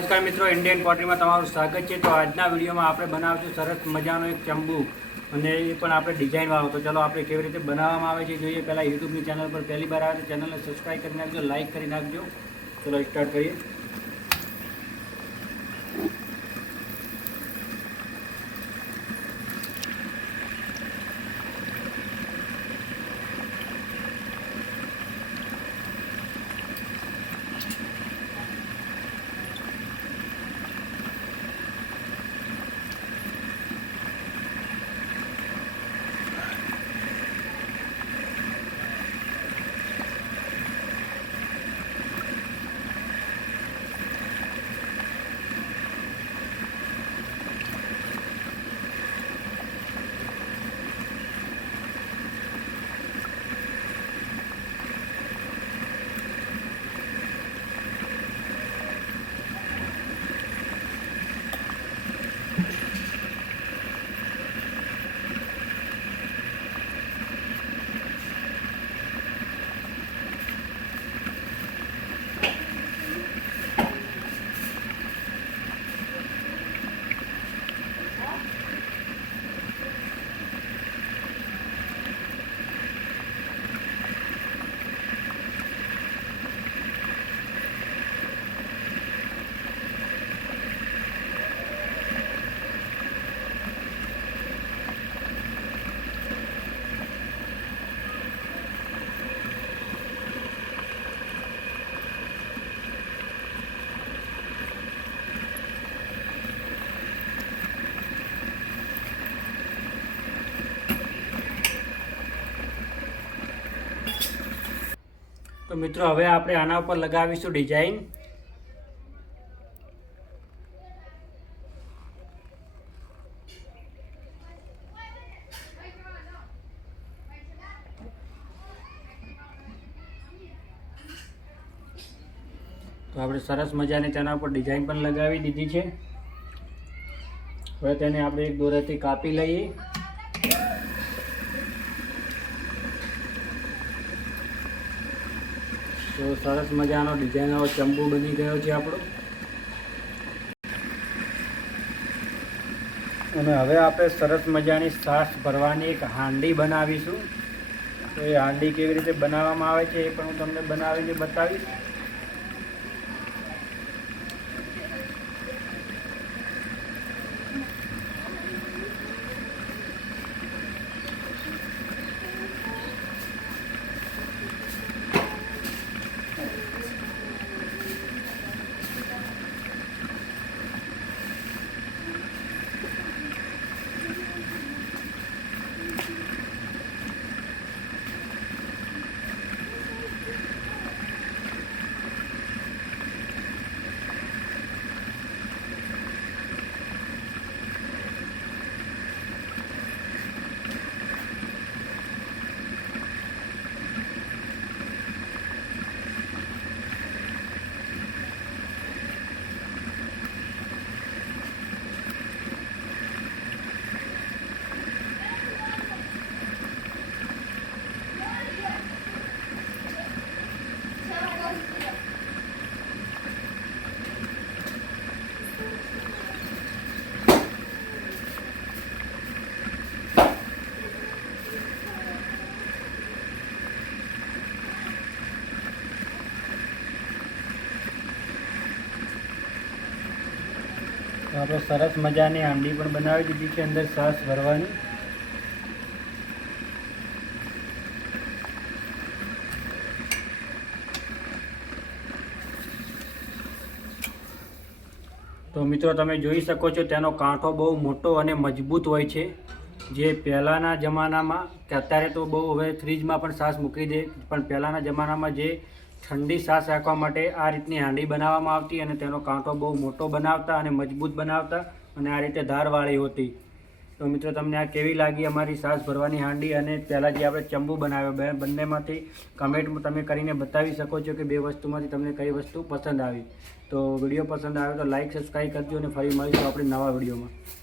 નમસ્કાર મિત્રો ઇન્ડિયન પોટરીમાં તમારું સ્વાગત છે. તો આજના વિડીયોમાં આપણે બનાવશું સરસ મજાનો એક ચંબુ અને એ પણ આપણે ડિઝાઇનવાળો તો ચલો, આપણે કેવી રીતે બનાવવામાં આવે છે જોઈએ. પહેલાં યુટ્યુબની ચેનલ પર પહેલી વાર આવે તો ચેનલને સબસ્ક્રાઈબ કરી નાખજો લાઇક કરી નાખજો. ચલો સ્ટાર્ટ કરીએ. તો મિત્રો, હવે આપણે આના ઉપર લગાવીશું ડિઝાઇન તો આપણે સરસ મજાની તેના ઉપર ડિઝાઇન પણ લગાવી દીધી છે. હવે તેને આપણે એક દોરાથી કાપી લઈએ. તો સરસ મજાનો ડિઝાઇનનો ચંબુ બની ગયો છે આપણો. અને હવે આપણે સરસ મજાની સાસ ભરવાની એક હાંડી બનાવીશું. તો એ હાંડી કેવી રીતે બનાવવામાં આવે છે એ પણ હું તમને બનાવીને બતાવીશ. તો સરસ મજાની હાંડી પણ બનાવી દીધી છે, અંદર સાસ ભરવાની. તો મિત્રો, તમે જોઈ શકો છો, તેનો કાંઠો બહુ મોટો અને મજબૂત હોય છે. જે પહેલાંના જમાનામાં, કે અત્યારે તો બહુ હવે ફ્રીજમાં પણ સાસ મૂકી દે, પણ પહેલાંના જમાનામાં જે ઠંડી સાસ રાખવા માટે આ રીતની હાંડી બનાવવામાં આવતી અને તેનો કાંટો બહુ મોટો બનાવતા અને મજબૂત બનાવતા અને આ રીતે ધારવાળી હોતી. તો મિત્રો, તમને આ કેવી લાગી અમારી સાસ ભરવાની હાંડી અને પહેલાં જે આપણે ચંબુ બનાવ્યો બે બંનેમાંથી? કમેન્ટમાં તમે કરીને બતાવી શકો છો કે બે વસ્તુમાંથી તમને કઈ વસ્તુ પસંદ આવી. તો વીડિયો પસંદ આવે તો લાઇક સબસ્ક્રાઈબ કરજો અને ફરી મળીશું આપણે નવા વિડીયોમાં.